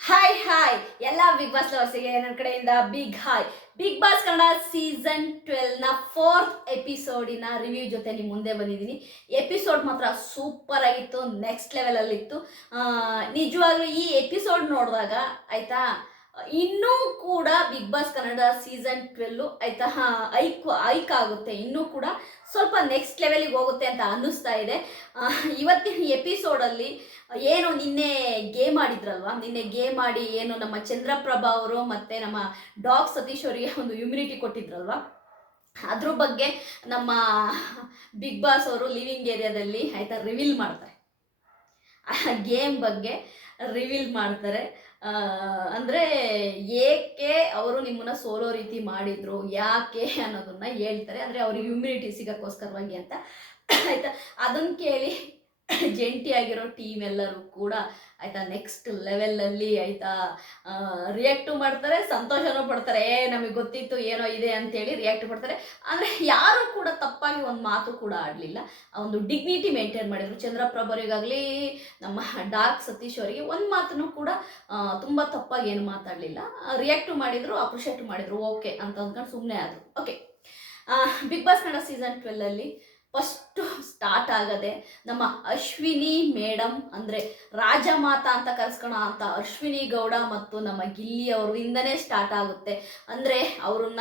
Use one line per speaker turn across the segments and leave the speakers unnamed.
Hi hi ಎಲ್ಲ Bigg Boss ಲವರ್ಸಿಗೆ ನನ್ನ ಕಡೆಯಿಂದ big hi Bigg Boss Kannada season ಟ್ವೆಲ್ನ fourth ಎಪಿಸೋಡಿನ ರಿವ್ಯೂ ಜೊತೆ ನಿಮ್ಮ ಮುಂದೆ ಬಂದಿದ್ದೀನಿ. ಎಪಿಸೋಡ್ ಮಾತ್ರ ಸೂಪರ್ ಆಗಿತ್ತು ನೆಕ್ಸ್ಟ್ ಲೆವೆಲಲ್ಲಿತ್ತು ನಿಜವಾಗ್ಲೂ ಈ ಎಪಿಸೋಡ್ ನೋಡಿದಾಗ, ಆಯ್ತಾ? ಇನ್ನೂ ಕೂಡ Bigg Boss Kannada season twelve ಆಯ್ತಾ? ಐಕ್ ಐಕ್ ಆಗುತ್ತೆ. ಇನ್ನೂ ಕೂಡ ಸ್ವಲ್ಪ ನೆಕ್ಸ್ಟ್ ಲೆವೆಲಿಗೆ ಹೋಗುತ್ತೆ ಅಂತ ಅನ್ನಿಸ್ತಾ ಇದೆ. ಇವತ್ತಿನ ಎಪಿಸೋಡಲ್ಲಿ ಏನು ನಿನ್ನೆ ಗೇಮ್ ಆಡಿದ್ರಲ್ವಾ? ನಿನ್ನೆ ಗೇಮ್ ಆಡಿ ಏನು ನಮ್ಮ ಚಂದ್ರಪ್ರಭಾ ಅವರು ಮತ್ತು ನಮ್ಮ ಡಾಗ್ ಸತೀಶ್ ಅವರಿಗೆ ಒಂದು ಇಮ್ಯುನಿಟಿ ಕೊಟ್ಟಿದ್ರಲ್ವಾ? ಅದ್ರ ಬಗ್ಗೆ ನಮ್ಮ ಬಿಗ್ ಬಾಸ್ ಅವರು ಲಿವಿಂಗ್ ಏರಿಯಾದಲ್ಲಿ ಆಯ್ತಾ ರಿವೀಲ್ ಮಾಡ್ತಾರೆ. ಆ ಗೇಮ್ ಬಗ್ಗೆ ರಿವೀಲ್ ಮಾಡ್ತಾರೆ. ಅಂದ್ರೆ ಏಕೆ ಅವರು ನಿಮ್ಮನ್ನ ಸೋಲೋ ರೀತಿ ಮಾಡಿದ್ರು, ಯಾಕೆ ಅನ್ನೋದನ್ನ ಹೇಳ್ತಾರೆ. ಅಂದ್ರೆ ಅವ್ರಿಗೆ ಇಮ್ಯುನಿಟಿ ಸಿಗಕ್ಕೋಸ್ಕರವಾಗಿ ಅಂತ. ಆಯ್ತಾ? ಅದನ್ನ ಕೇಳಿ ಜಂಟಿಯಾಗಿರೋ ಟೀಮ್ ಎಲ್ಲರೂ ಕೂಡ ಆಯ್ತಾ ನೆಕ್ಸ್ಟ್ ಲೆವೆಲಲ್ಲಿ ಆಯ್ತಾ ರಿಯಾಕ್ಟು ಮಾಡ್ತಾರೆ, ಸಂತೋಷನೂ ಪಡ್ತಾರೆ. ಏ, ನಮಗೆ ಗೊತ್ತಿತ್ತು, ಏನೋ ಇದೆ ಅಂತೇಳಿ ರಿಯಾಕ್ಟ್ ಮಾಡ್ತಾರೆ. ಅಂದರೆ ಯಾರು ಕೂಡ ತಪ್ಪಾಗಿ ಒಂದು ಮಾತು ಕೂಡ ಆಡಲಿಲ್ಲ. ಆ ಒಂದು ಡಿಗ್ನಿಟಿ ಮೇಂಟೈನ್ ಮಾಡಿದ್ರು. ಚಂದ್ರಪ್ರಭರಿಗಾಗಲಿ ನಮ್ಮ ಡಾರ್ಕ್ ಸತೀಶ್ ಅವರಿಗೆ ಒಂದು ಮಾತನ್ನು ಕೂಡ ತುಂಬ ತಪ್ಪಾಗಿ ಏನು ಮಾತಾಡಲಿಲ್ಲ. ರಿಯಾಕ್ಟು ಮಾಡಿದ್ರು ಅಪ್ರಿಷಿಯೇಟ್ ಮಾಡಿದ್ರು. ಓಕೆ ಅಂತ ಅಂದ್ಕೊಂಡು ಸುಮ್ಮನೆ ಆದರು. Okay Bigg Boss Kannada season ಟ್ವೆಲ್ಲಲ್ಲಿ first start ಆಗದೆ ನಮ್ಮ ಅಶ್ವಿನಿ ಮೇಡಮ್ ಅಂದರೆ ರಾಜಮಾತಾ ಅಂತ ಕರ್ಸ್ಕೊಳೋ ಅಂತ ಅಶ್ವಿನಿ ಗೌಡ ಮತ್ತು ನಮ್ಮ ಗಿಲ್ಲಿ ಅವರಿಂದನೇ ಸ್ಟಾರ್ಟ್ ಆಗುತ್ತೆ. ಅಂದರೆ ಅವ್ರನ್ನ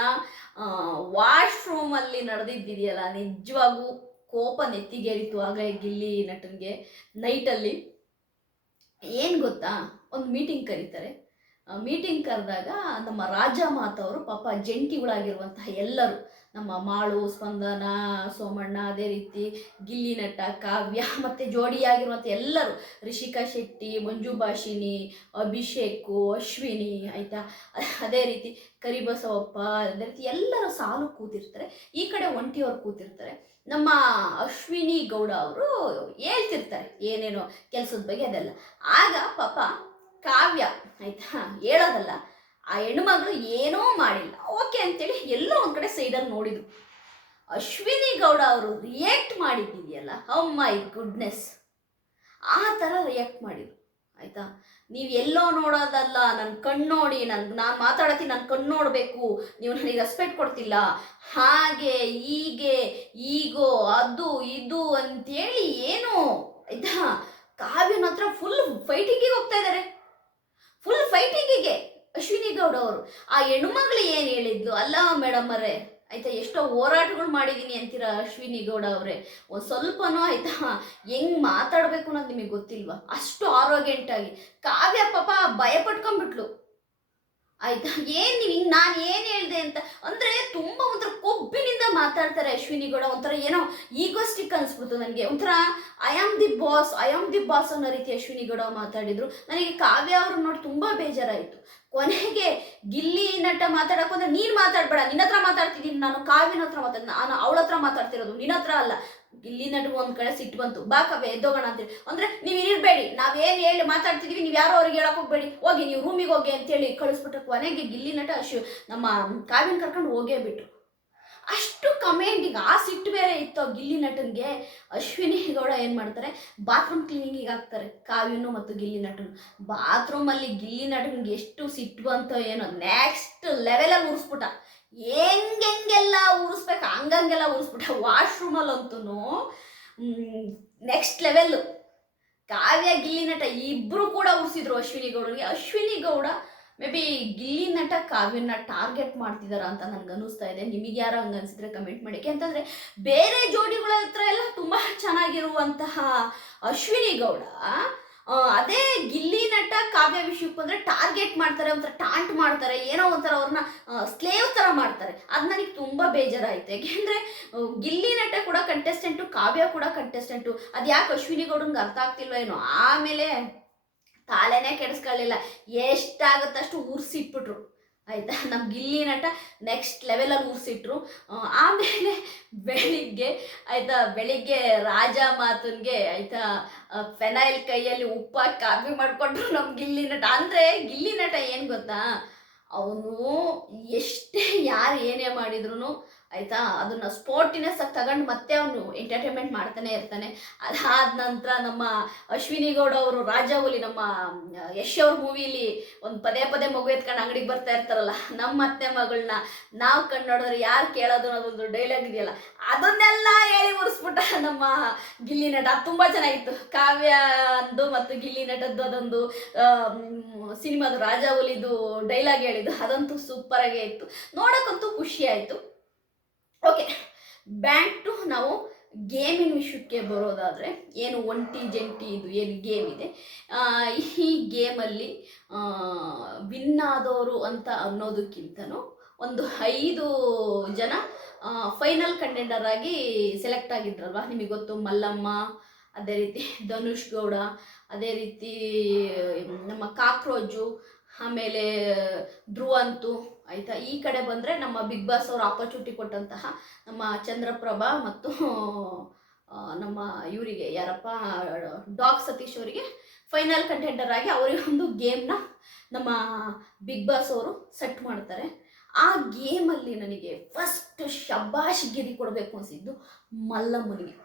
ವಾಶ್ರೂಮಲ್ಲಿ ನಡೆದಿದ್ದಿದೆಯಲ್ಲ ನಿಜವಾಗೂ ಕೋಪ ನೆತ್ತಿಗೇರಿತು ಆಗಲೇ ಗಿಲ್ಲಿ ನಟನಿಗೆ ನೈಟಲ್ಲಿ. ಏನು ಗೊತ್ತಾ? ಒಂದು ಮೀಟಿಂಗ್ ಕರೀತಾರೆ. ಮೀಟಿಂಗ್ ಕರೆದಾಗ ನಮ್ಮ ರಾಜ ಮಾತವರು ಪಾಪ ಜಂಟಿಗಳಾಗಿರುವಂತಹ ಎಲ್ಲರೂ ನಮ್ಮ ಮಾಳು, ಸ್ಪಂದನ, ಸೋಮಣ್ಣ, ಅದೇ ರೀತಿ ಗಿಲ್ಲಿ ನಟ, ಕಾವ್ಯ ಮತ್ತು ಜೋಡಿಯಾಗಿರುವಂಥ ಎಲ್ಲರೂ ರಿಷಿಕಾ ಶೆಟ್ಟಿ, ಮಂಜು ಭಾಷಿನಿ ಅಭಿಷೇಕು, ಅಶ್ವಿನಿ ಆಯಿತಾ? ಅದೇ ರೀತಿ ಕರಿಬಸವಪ್ಪ, ಅದೇ ರೀತಿ ಎಲ್ಲರೂ ಸಾಲು ಕೂತಿರ್ತಾರೆ. ಈ ಕಡೆ ಒಂಟಿಯವ್ರು ಕೂತಿರ್ತಾರೆ. ನಮ್ಮ ಅಶ್ವಿನಿ ಗೌಡ ಅವರು ಹೇಳ್ತಿರ್ತಾರೆ ಏನೇನೋ ಕೆಲಸದ ಬಗ್ಗೆ ಅದೆಲ್ಲ. ಆಗ ಪಾಪ ಕಾವ್ಯ ಆಯಿತಾ ಹೇಳೋದಲ್ಲ ಆ ಹೆಣ್ಮಗಳು ಏನೋ ಮಾಡಿಲ್ಲ. ಓಕೆ ಅಂತೇಳಿ ಎಲ್ಲೋ ಒಂದು ಕಡೆ ಸೈಡಲ್ಲಿ ನೋಡಿದ್ರು. ಅಶ್ವಿನಿ ಗೌಡ ಅವರು ರಿಯಾಕ್ಟ್ ಮಾಡಿದ್ದಿದೆಯಲ್ಲ ಹೌ ಮೈ ಗುಡ್ನೆಸ್ ಆ ಥರ ರಿಯಾಕ್ಟ್ ಮಾಡಿದ್ರು. ಆಯಿತಾ? ನೀವು ಎಲ್ಲೋ ನೋಡೋದಲ್ಲ ನನ್ನ ಕಣ್ಣು ನೋಡಿ ನನ್ಗೆ ನಾನು ಮಾತಾಡತ್ತೀನಿ ನನ್ನ ಕಣ್ಣು ನೋಡಬೇಕು, ನೀವು ನನಗೆ ರೆಸ್ಪೆಕ್ಟ್ ಕೊಡ್ತಿಲ್ಲ. ಹಾಗೆ, ಹೀಗೆ ಈಗೋ ಅದು, ಇದು ಅಂತೇಳಿ ಏನು? ಆಯ್ತಾ? ಕಾವ್ಯನ ಹತ್ರ ಫುಲ್ ಫೈಟಿಂಗಿಗೆ ಹೋಗ್ತಾ ಇದ್ದಾರೆ ಫುಲ್ ಫೈಟಿಂಗಿಗೆ ಅಶ್ವಿನಿ ಗೌಡ ಅವರು ಆ ಹೆಣ್ಮಗಳು ಏನು ಹೇಳಿದ್ಲು? ಅಲ್ಲ ಮೇಡಮ್ ಅವರೇ, ಆಯ್ತಾ, ಎಷ್ಟೋ ಹೋರಾಟಗಳು ಮಾಡಿದ್ದೀನಿ ಅಂತೀರ ಅಶ್ವಿನಿ ಗೌಡ ಅವರೇ. ಒಂದು ಸ್ವಲ್ಪನೂ ಆಯ್ತಾ, ಹೆಂಗ್ ಮಾತಾಡಬೇಕು ಅನ್ನೋದು ನಿಮಗೆ ಗೊತ್ತಿಲ್ವಾ? ಅಷ್ಟು ಆರೋಗ್ಯಂಟಾಗಿ ಕಾವ್ಯ ಪಾಪ ಭಯ ಪಟ್ಕೊಂಡ್ಬಿಟ್ಲು. ಆಯ್ತಾ? ಏನು ನೀವು ಹಿಂಗ್ ನಾನು ಏನು ಹೇಳಿದೆ ಅಂತ? ಅಂದ್ರೆ ತುಂಬಾ ಒಂಥರ ಕೊಬ್ಬಿನಿಂದ ಮಾತಾಡ್ತಾರೆ ಅಶ್ವಿನಿ ಗೌಡ. ಒಂಥರ ಏನೋ ಈಗೋಸ್ಟಿಕ್ ಅನ್ಸ್ಬಿಡ್ತು ನನಗೆ. ಒಂಥರ I am the boss I am the boss ಅನ್ನೋ ರೀತಿ ಅಶ್ವಿನಿ ಗೌಡ ಮಾತಾಡಿದ್ರು. ನನಗೆ ಕಾವ್ಯ ಅವ್ರನ್ನ ನೋಡಿ ತುಂಬಾ ಬೇಜಾರಾಯಿತು. ಕೊನೆಗೆ ಗಿಲ್ಲಿ ನಟ ಮಾತಾಡಕ್ ನೀನು ಮಾತಾಡಬೇಡ. ಮಾತಾಡ್ಬೇಡ ನಿನ್ನ ಹತ್ರ ಮಾತಾಡ್ತಿದ್ದೀನಿ ನಾನು, ಕಾವ್ಯನ ಹತ್ರ ಮಾತಾಡ್ತೀನಿ ನಾನು ಅವಳ ಹತ್ರ ಮಾತಾಡ್ತಿರೋದು. ನಿನ್ನ ಹತ್ರ ಅಲ್ಲ. ಗಿಲ್ಲಿ ನಟು ಒಂದ್ ಕಡೆ ಸಿಟ್ಟು ಬಂತು. ಬಾ ಕಾವ್ಯ ಎದ್ದೋಗೋಣ ಅಂತೇಳಿ. ಅಂದ್ರೆ ನೀವು ಇರ್ಬೇಡಿ. ನಾವೇನ್ ಹೇಳಿ ಮಾತಾಡ್ತಿದೀವಿ, ನೀವು ಯಾರೋ ಅವ್ರಿಗೆ ಹೇಳಕ್ ಹೋಗ್ಬೇಡಿ. ಹೋಗಿ, ನೀವು ರೂಮಿಗೆ ಹೋಗಿ ಅಂತೇಳಿ ಕಳಿಸ್ಬಿಟ್ರೆ ಕೊನೆಗೆ ಗಿಲ್ಲಿ ನಟ ಅಶು ನಮ್ಮ ಕಾವ್ಯನ ಕರ್ಕೊಂಡು ಹೋಗೇ ಬಿಟ್ರು. ಅಷ್ಟು ಕಮೆಂಟಿಗೆ ಆ ಸಿಟ್ಟು ಬೇರೆ ಇತ್ತು. ಗಿಲ್ಲಿ ನಟನ್ಗೆ ಅಶ್ವಿನಿ ಗೌಡ ಏನು ಮಾಡ್ತಾರೆ? ಬಾತ್ರೂಮ್ ಕ್ಲೀನಿಂಗಿಗೆ ಹಾಕ್ತಾರೆ ಕಾವ್ಯನು ಮತ್ತು ಗಿಲ್ಲಿ ನಟನು. ಬಾತ್ರೂಮಲ್ಲಿ ಗಿಲ್ಲಿ ನಟನ್ಗೆ ಎಷ್ಟು ಸಿಟ್ಟು ಬಂತೋ ಏನೋ. ನೆಕ್ಸ್ಟ್ ಲೆವೆಲಲ್ಲಿ ಉರಿಸ್ಬಿಟ್ಟ. ಹೆಂಗೆಲ್ಲ ಉರಿಸ್ಬೇಕು, ಹಂಗಂಗೆಲ್ಲ ಉರಿಸ್ಬಿಟ್ಟ ವಾಶ್ರೂಮಲ್ಲಂತೂ ನೆಕ್ಸ್ಟ್ ಲೆವೆಲ್ಲು ಕಾವ್ಯ, ಗಿಲ್ಲಿ ನಟ ಇಬ್ಬರು ಕೂಡ ಉರಿಸಿದ್ರು ಅಶ್ವಿನಿ ಗೌಡರಿಗೆ. ಅಶ್ವಿನಿ ಗೌಡ ಮೇ ಬಿ ಗಿಲ್ಲಿ ನಟ ಕಾವ್ಯನ ಟಾರ್ಗೆಟ್ ಮಾಡ್ತಿದಾರ ಅಂತ ನನ್ಗೆ ಅನಿಸ್ತಾ ಇದೆ. ನಿಮಗೆ ಯಾರು ಹಂಗೆ ಅನಿಸಿದ್ರೆ ಕಮೆಂಟ್ ಮಾಡಿ ಯಾಕೆಂತಂದರೆ ಬೇರೆ ಜೋಡಿಗಳ ಹತ್ರ ಎಲ್ಲ ತುಂಬ ಚೆನ್ನಾಗಿರುವಂತಹ ಅಶ್ವಿನಿ ಗೌಡ ಅದೇ ಗಿಲ್ಲಿ ನಟ ಕಾವ್ಯ ವಿಷಯಕ್ಕೆ ಬಂದ್ರೆ ಟಾರ್ಗೆಟ್ ಮಾಡ್ತಾರೆ, ಒಂಥರ ಟಾಂಟ್ ಮಾಡ್ತಾರೆ, ಏನೋ ಒಂಥರ ಅವ್ರನ್ನ ಸ್ಲೇವ್ ಥರ ಮಾಡ್ತಾರೆ. ಅದು ನನಗೆ ತುಂಬ ಬೇಜಾರಾಯಿತು. ಯಾಕೆಂದರೆ ಗಿಲ್ಲಿ ನಟ ಕೂಡ ಕಂಟೆಸ್ಟೆಂಟು ಕಾವ್ಯ ಕೂಡ ಕಂಟೆಸ್ಟೆಂಟು ಅದು ಯಾಕೆ ಅಶ್ವಿನಿ ಗೌಡನ್ಗೆ ಅರ್ಥ ಆಗ್ತಿಲ್ವ ಏನೋ. ಆಮೇಲೆ ತಾಳೆನೇ ಕೆಡಿಸ್ಕೊಳ್ಳಿಲ್ಲ. ಎಷ್ಟಾಗುತ್ತಷ್ಟು ಉರ್ಸಿಟ್ಬಿಟ್ರು. ಆಯಿತಾ? ನಮ್ಮ ಗಿಲ್ಲಿ ನಟ ನೆಕ್ಸ್ಟ್ ಲೆವೆಲಲ್ಲಿ ಮುಗಿಸಿಟ್ರು. ಆಮೇಲೆ ಬೆಳಿಗ್ಗೆ, ಆಯಿತಾ, ಬೆಳಿಗ್ಗೆ ರಾಜ ಮಾತನ್ಗೆ, ಆಯಿತಾ ಫೆನೈಲ್ ಕೈಯಲ್ಲಿ ಉಪ್ಪಾಕಿ ಕಾಫಿ ಮಾಡಿಕೊಂಡ್ರು ನಮ್ಮ ಗಿಲ್ಲಿ ನಟ. ಅಂದರೆ ಗಿಲ್ಲಿ ನಟ ಏನು ಗೊತ್ತಾ? ಅವನು ಎಷ್ಟೇ ಯಾರು ಏನೇ ಮಾಡಿದ್ರು ಆಯ್ತಾ? ಅದನ್ನ ಸ್ಪೋರ್ಟಿನೆಸ್ ಆಗಿ ತಗೊಂಡು ಮತ್ತೆ ಅವನು ಎಂಟರ್ಟೈನ್ಮೆಂಟ್ ಮಾಡ್ತಾನೆ ಇರ್ತಾನೆ. ಅದಾದ ನಂತರ ನಮ್ಮ ಅಶ್ವಿನಿ ಗೌಡ ಅವರು ರಾಜಾಹುಲಿ ನಮ್ಮ ಯಶ್ ಅವ್ರ ಮೂವಿಲಿ ಒಂದು ಪದೇ ಪದೇ ಮಗು ಎತ್ಕೊಂಡು ಅಂಗಡಿಗೆ ಬರ್ತಾ ಇರ್ತಾರಲ್ಲ ನಮ್ಮ ಅತ್ತೆ ಮಗಳನ್ನ ನಾವು ಕಣ್ಣೋಡಿದ್ರೆ ಯಾರು ಕೇಳೋದು ಅನ್ನೋದೊಂದು ಡೈಲಾಗ್ ಇದೆಯಲ್ಲ, ಅದನ್ನೆಲ್ಲ ಹೇಳಿ ಮುರಿಸ್ಬಿಟ್ಟ ನಮ್ಮ ಗಿಲ್ಲಿ ನಟ. ಅದು ತುಂಬ ಚೆನ್ನಾಗಿತ್ತು. ಕಾವ್ಯ ಅಂದು ಮತ್ತು ಗಿಲ್ಲಿ ನಟದ್ದು ಅದೊಂದು ಸಿನಿಮಾದು ರಾಜಾಹುಲಿದು ಡೈಲಾಗ್ ಹೇಳಿದ್ದು, ಅದಂತೂ ಸೂಪರಾಗೇ ಇತ್ತು. ನೋಡೋಕ್ಕಂತೂ ಖುಷಿ ಆಯಿತು. ಓಕೆ ಬ್ಯಾಂಕ್ ಟು ನಾವು ಗೇಮಿನ ವಿಷಯಕ್ಕೆ ಬರೋದಾದರೆ ಏನು ಒಂಟಿ ಜಂಟಿ ಇದು ಏನು ಗೇಮ್ ಇದೆ. ಈ ಗೇಮಲ್ಲಿ ವಿನ್ ಆದವರು ಅಂತ ಅನ್ನೋದಕ್ಕಿಂತನೂ ಒಂದು ಐದು ಜನ ಫೈನಲ್ ಕಂಟೆಂಡರ್ ಆಗಿ ಸೆಲೆಕ್ಟ್ ಆಗಿದ್ರಲ್ವ? ನಿಮಗೆ ಗೊತ್ತು, ಮಲ್ಲಮ್ಮ, ಅದೇ ರೀತಿ ಧನುಷ್ ಗೌಡ, ಅದೇ ರೀತಿ, ನಮ್ಮ ಕಾಕ್ರೋಜು ಆಮೇಲೆ ಧ್ರುವಂತು ಆಯಿತಾ? ಈ ಕಡೆ ಬಂದರೆ ನಮ್ಮ ಬಿಗ್ ಬಾಸ್ ಅವರು ಆಪರ್ಚುನಿಟಿ ಕೊಟ್ಟಂತಹ ನಮ್ಮ ಚಂದ್ರಪ್ರಭಾ ಮತ್ತು ನಮ್ಮ ಇವರಿಗೆ, ಯಾರಪ್ಪ ಡಾಗ್ ಸತೀಶ್ ಅವರಿಗೆ ಫೈನಲ್ ಕಂಟೆಂಡರ್ ಆಗಿ ಅವರಿಗೆ ಒಂದು ಗೇಮ್ನ ನಮ್ಮ ಬಿಗ್ ಬಾಸ್ ಅವರು ಸೆಟ್ ಮಾಡ್ತಾರೆ. ಆ ಗೇಮಲ್ಲಿ ನನಗೆ ಫಸ್ಟ್ ಶಬಾಷ್ ಗಿರಿ ಕೊಡಬೇಕು ಅನಿಸಿದ್ದು ಮಲ್ಲಮ್ಮನಿಗೆ.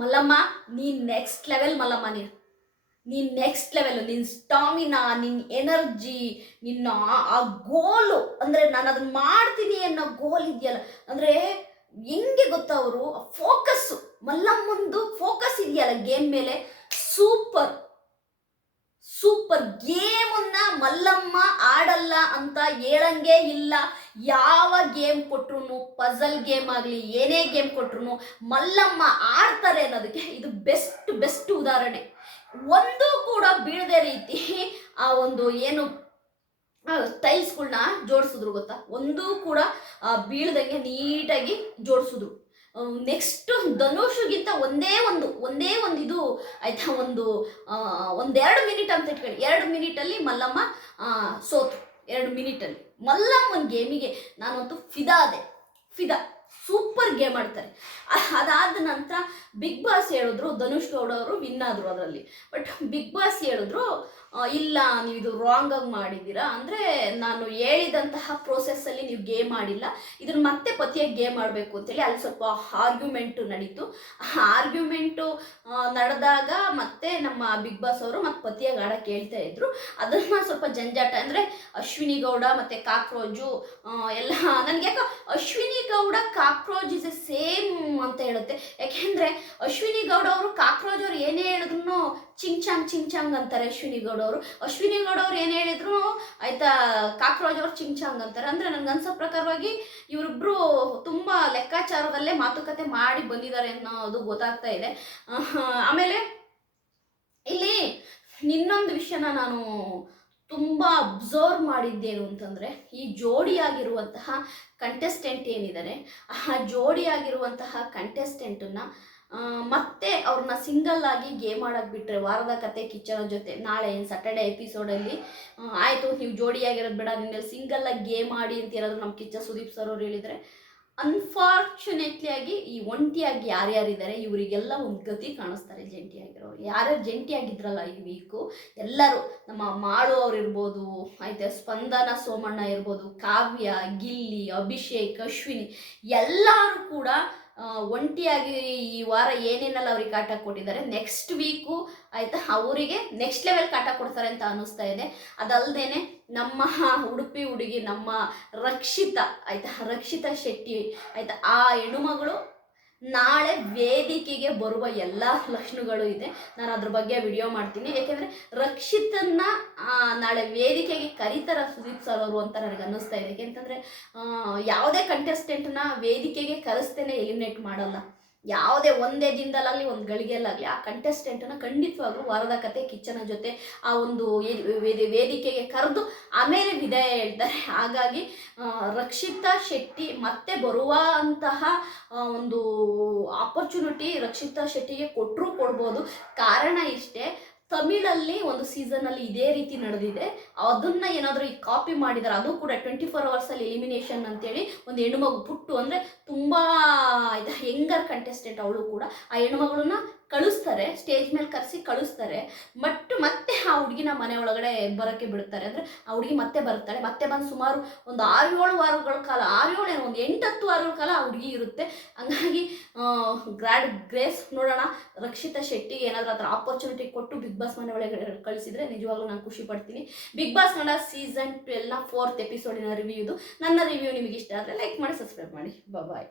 ಮಲ್ಲಮ್ಮ ನೀ ನೆಕ್ಸ್ಟ್ ಲೆವೆಲ್ ಮಲ್ಲಮ್ಮ ನೀನು. ನೀನು ನೆಕ್ಸ್ಟ್ ಲೆವೆಲ್ ನಿನ್ನ ಸ್ಟಾಮಿನಾ ನಿನ್ನ ಎನರ್ಜಿ ನಿನ್ನ ಆ- ಗೋಲು ಅಂದರೆ ನಾನು ಅದನ್ನ ಮಾಡ್ತೀನಿ ಅನ್ನೋ ಗೋಲ್ ಇದೆಯಲ್ಲ, ಅಂದರೆ ಹೆಂಗೆ ಗೊತ್ತಾ ಅವರು? ಫೋಕಸ್ಸು ಮಲ್ಲಮ್ಮಂದು ಫೋಕಸ್ ಇದೆಯಲ್ಲ ಗೇಮ್ ಮೇಲೆ? ಸೂಪರ್ ಸೂಪರ್ ಗೇಮನ್ನ ಮಲ್ಲಮ್ಮ ಆಡಲ್ಲ ಅಂತ ಹೇಳಂಗೆ ಇಲ್ಲ. ಯಾವ ಗೇಮ್ ಕೊಟ್ರು ಪಜಲ್ ಗೇಮ್ ಆಗಲಿ, ಏನೇ ಗೇಮ್ ಕೊಟ್ರು ಮಲ್ಲಮ್ಮ ಆಡ್ತಾರೆ ಅನ್ನೋದಕ್ಕೆ ಇದು ಬೆಸ್ಟ್ ಬೆಸ್ಟ್ ಉದಾಹರಣೆ. ಒಂದು ಕೂಡ ಬೀಳದೆ ರೀತಿ ಆ ಒಂದು ಏನು ಟೈಲ್ಸ್ಗಳನ್ನ ಜೋಡಿಸಿದ್ರು ಗೊತ್ತಾ? ಒಂದೂ ಕೂಡ ಬೀಳ್ದಂಗೆ ನೀಟಾಗಿ ಜೋಡಿಸಿದ್ರು. ನೆಕ್ಸ್ಟ್ ಧನುಷ್ಗಿಂತ ಒಂದೇ ಒಂದು ಒಂದೇ ಒಂದು ಇದು ಆಯ್ತಾ? ಒಂದು ಒಂದೆರಡು ಮಿನಿಟ್ ಅಂತ ಇಟ್ಕೊಳ್ಳಿ. ಎರಡು ಮಿನಿಟಲ್ಲಿ ಮಲ್ಲಮ್ಮ ಸೋತು. ಎರಡು ಮಿನಿಟಲ್ಲಿ. ಮಲ್ಲಮ್ಮನ ಗೇಮಿಗೆ ನಾನಂತೂ ಫಿದಾ ಅದೆ ಫಿದಾ. ಸೂಪರ್ ಗೇಮ್ ಆಡ್ತಾರೆ. ಅದಾದ ನಂತರ ಬಿಗ್ ಬಾಸ್ ಹೇಳಿದ್ರು, ಧನುಷ್ ಗೌಡ ಅವರು ವಿನ್ ಆದರು ಅದರಲ್ಲಿ. ಬಟ್ ಬಿಗ್ ಬಾಸ್ ಹೇಳಿದ್ರು ಇಲ್ಲ, ನೀವು ಇದು ರಾಂಗ್ ಆಗಿ ಮಾಡಿದ್ದೀರಾ ಅಂದರೆ ನಾನು ಹೇಳಿದಂತಹ ಪ್ರೋಸೆಸ್ಸಲ್ಲಿ ನೀವು ಗೇಮ್ ಆಡಿಲ್ಲ. ಇದನ್ನ ಮತ್ತೆ ಪತಿಯಾಗಿ ಗೇಮ್ ಆಡಬೇಕು ಅಂತೇಳಿ ಅಲ್ಲಿ ಸ್ವಲ್ಪ ಆರ್ಗ್ಯುಮೆಂಟು ನಡೀತು. ಆರ್ಗ್ಯುಮೆಂಟು ನಡೆದಾಗ ಮತ್ತೆ ನಮ್ಮ ಬಿಗ್ ಬಾಸ್ ಅವರು ಮತ್ತೆ ಪತಿಯಾಗಿ ಆಡಕ್ಕೆ ಹೇಳ್ತಾ ಇದ್ರು. ಅದನ್ನ ಸ್ವಲ್ಪ ಜಂಜಾಟ, ಅಂದರೆ ಅಶ್ವಿನಿ ಗೌಡ ಮತ್ತು ಕಾಕ್ರೋಜು ಎಲ್ಲ, ನನಗೆ ಯಾಕೋ Ashwini Gowda cockroach is a same ಅಂತ ಹೇಳುತ್ತೆ. ಯಾಕೆಂದ್ರೆ ಅಶ್ವಿನಿ ಗೌಡ ಅವರು ಕಾಕ್ರೋಜ್ ಅವ್ರು ಏನೇ ಹೇಳಿದ್ರು ಚಿಂಚಾಂಗ್ ಚಿಂಚಾಂಗ್ ಅಂತಾರೆ ಅಶ್ವಿನಿ ಗೌಡ ಅವರು. ಅಶ್ವಿನಿ ಗೌಡ ಅವ್ರು ಏನು ಹೇಳಿದ್ರು ಆಯ್ತಾ ಕಾಕ್ರೋಜ್ ಅವ್ರು ಚಿಂಚಾಂಗ್ ಅಂತಾರೆ. ಅಂದರೆ ನನಗೆ ಅನ್ಸೋ ಪ್ರಕಾರವಾಗಿ ಇವರಿಬ್ರು ತುಂಬ ಲೆಕ್ಕಾಚಾರದಲ್ಲೇ ಮಾತುಕತೆ ಮಾಡಿ ಬಂದಿದ್ದಾರೆ ಅನ್ನೋದು ಗೊತ್ತಾಗ್ತಾ ಇದೆ. ಆಮೇಲೆ ಇಲ್ಲಿ ಇನ್ನೊಂದು ವಿಷಯನ ನಾನು ತುಂಬ ಅಬ್ಸರ್ವ್ ಮಾಡಿದ್ದೇನು ಅಂತಂದರೆ, ಈ ಜೋಡಿಯಾಗಿರುವಂತಹ ಕಂಟೆಸ್ಟೆಂಟ್ ಏನಿದ್ದಾರೆ, ಆ ಜೋಡಿಯಾಗಿರುವಂತಹ ಕಂಟೆಸ್ಟೆಂಟನ್ನು ಮತ್ತೆ ಅವ್ರನ್ನ ಸಿಂಗಲ್ ಆಗಿ ಗೇಮ್ ಆಡೋಕೆ ಬಿಟ್ಟರೆ ವಾರದ ಕತೆ ಕಿಚ್ಚನ ಜೊತೆ, ನಾಳೆ ಸ್ಯಾಟರ್ಡೆ ಎಪಿಸೋಡಲ್ಲಿ ಆಯಿತು, ನೀವು ಜೋಡಿಯಾಗಿರೋದು ಬೇಡ ಸಿಂಗಲ್ ಆಗಿ ಗೇಮ್ ಆಡಿ ಅಂತ ಏನಾದರೂ ನಮ್ಮ ಕಿಚ್ಚ ಸುದೀಪ್ ಸರ್ ಅವ್ರು ಹೇಳಿದರೆ ಅನ್ಫಾರ್ಚುನೇಟ್ಲಿ ಆಗಿ ಈ ಒಂಟಿಯಾಗಿ ಯಾರ್ಯಾರಿದ್ದಾರೆ, ಇವರಿಗೆಲ್ಲ ಒಂದು ಗತಿ ಕಾಣಿಸ್ತಾರೆ ಜಂಟಿಯಾಗಿರೋರು. ಯಾರ್ಯಾರು ಜಂಟಿಯಾಗಿದ್ರಲ್ಲ ಈ ವೀಕು ಎಲ್ಲರೂ ನಮ್ಮ ಮಾಳು ಅವರಿರ್ಬೋದು, ಆಯ್ತು, ಸ್ಪಂದನ ಸೋಮಣ್ಣ ಇರ್ಬೋದು, ಕಾವ್ಯ, ಗಿಲ್ಲಿ, ಅಭಿಷೇಕ್, ಅಶ್ವಿನಿ, ಎಲ್ಲರೂ ಕೂಡ ಒಂಟಿಯಾಗಿ ಈ ವಾರ ಏನೇನೆಲ್ಲ ಅವ್ರಿಗೆ ಕಾಟ ಕೊಟ್ಟಿದ್ದಾರೆ ನೆಕ್ಸ್ಟ್ ವೀಕು ಆಯಿತಾ, ಅವರಿಗೆ ನೆಕ್ಸ್ಟ್ ಲೆವೆಲ್ ಕಾಟ ಕೊಡ್ತಾರೆ ಅಂತ ಅನ್ನಿಸ್ತಾ ಇದೆ. ಅದಲ್ಲದೇನೆ ನಮ್ಮ ಉಡುಪಿ ಹುಡುಗಿ ನಮ್ಮ ರಕ್ಷಿತ, ಆಯಿತಾ? ರಕ್ಷಿತಾ ಶೆಟ್ಟಿ, ಆಯಿತಾ? ಆ ಹೆಣ್ಣುಮಗಳು ನಾಳೆ ವೇದಿಕೆಗೆ ಬರುವ ಎಲ್ಲ ಲಕ್ಷಣಗಳು ಇದೆ. ನಾನು ಅದ್ರ ಬಗ್ಗೆ ವಿಡಿಯೋ ಮಾಡ್ತೀನಿ. ಯಾಕೆಂದರೆ ರಕ್ಷಿತನ್ನ ನಾಳೆ ವೇದಿಕೆಗೆ ಕರೀತಾರ ಸುದೀಪ್ ಸರ್ ಅವರು ಅಂತ ನನಗೆ ಅನ್ನಿಸ್ತಾ ಇದೆ. ಯಾಕೆಂತಂದರೆ ಯಾವುದೇ ಕಂಟೆಸ್ಟೆಂಟ್ನ ವೇದಿಕೆಗೆ ಕರೆಸ್ತೇನೆ ಎಲಿಮಿನೇಟ್ ಮಾಡಲ್ಲ. ಯಾವುದೇ ಒಂದೇ ದಿನದಲ್ಲಾಗಲಿ, ಒಂದು ಗಳಿಗೆಯಲ್ಲಾಗಲಿ, ಆ ಕಂಟೆಸ್ಟೆಂಟನ್ನು ಖಂಡಿತವಾಗ್ಲೂ ವಾರದ ಕತೆ ಕಿಚ್ಚನ ಜೊತೆ ಆ ಒಂದು ವೇದಿಕೆಗೆ ಕರೆದು ಆಮೇಲೆ ವಿದಾಯ ಹೇಳ್ತಾರೆ. ಹಾಗಾಗಿ ರಕ್ಷಿತಾ ಶೆಟ್ಟಿ ಮತ್ತೆ ಬರುವಂತಹ ಒಂದು ಆಪರ್ಚುನಿಟಿ ರಕ್ಷಿತಾ ಶೆಟ್ಟಿಗೆ ಕೊಟ್ಟರೂ ಕೊಡ್ಬೋದು. ಕಾರಣ ಇಷ್ಟೇ ತಮಿಳಲ್ಲಿ ಒಂದು ಸೀಸನ್ ಅಲ್ಲಿ ಇದೇ ರೀತಿ ನಡೆದಿದೆ. ಅದನ್ನ ಏನಾದರೂ ಕಾಪಿ ಮಾಡಿದ್ದಾರೆ ಅದು ಕೂಡ ಟ್ವೆಂಟಿ ಫೋರ್ ಅವರ್ಸಲ್ಲಿ ಎಲಿಮಿನೇಷನ್ ಅಂತೇಳಿ ಒಂದು ಹೆಣ್ಣುಮಗು ಪುಟ್ಟು ಅಂದ್ರೆ ತುಂಬಾ ಇದು ಹೆಂಗರ್ ಕಂಟೆಸ್ಟೆಂಟ್ ಅವಳು ಕೂಡ. ಆ ಹೆಣ್ಮಗಳನ್ನ ಕಳಿಸ್ತಾರೆ ಸ್ಟೇಜ್ ಮೇಲೆ ಕರೆಸಿ ಕಳಿಸ್ತಾರೆ. ಬಟ್ ಮತ್ತೆ ಆ ಹುಡುಗಿನ ಮನೆ ಒಳಗಡೆ ಬರೋಕ್ಕೆ ಬಿಡ್ತಾರೆ. ಅಂದರೆ ಆ ಹುಡುಗಿ ಮತ್ತೆ ಬರ್ತಾಳೆ ಮತ್ತೆ ಬಂದು ಸುಮಾರು ಒಂದು ಆರು ಏಳು ವಾರಗಳ ಕಾಲ, ಆರು ಏಳು ಒಂದು ಎಂಟತ್ತು ವಾರಗಳ ಕಾಲ ಆ ಹುಡುಗಿ ಇರುತ್ತೆ. ಹಂಗಾಗಿ ಗ್ರಾಡ್ ಗ್ರೇಸ್ ನೋಡೋಣ. ರಕ್ಷಿತಾ ಶೆಟ್ಟಿಗೆ ಏನಾದರೂ ಅದರ ಆಪರ್ಚುನಿಟಿ ಕೊಟ್ಟು ಬಿಗ್ ಬಾಸ್ ಮನೆ ಒಳಗೆ ಕಳಿಸಿದ್ರೆ ನಿಜವಾಗ್ಲೂ ನಾನು ಖುಷಿ ಪಡ್ತೀನಿ. ಬಿಗ್ ಬಾಸ್ ಕನ್ನಡ ಸೀಸನ್ ಟ್ವೆಲ್ನ ಫೋರ್ತ್ ಎಪಿಸೋಡಿನ ರಿವ್ಯೂದು ನನ್ನ ರಿವ್ಯೂ ನಿಮಗೆ ಇಷ್ಟ ಆದರೆ ಲೈಕ್ ಮಾಡಿ ಸಬ್ಸ್ಕ್ರೈಬ್ ಮಾಡಿ. ಬಾಯ್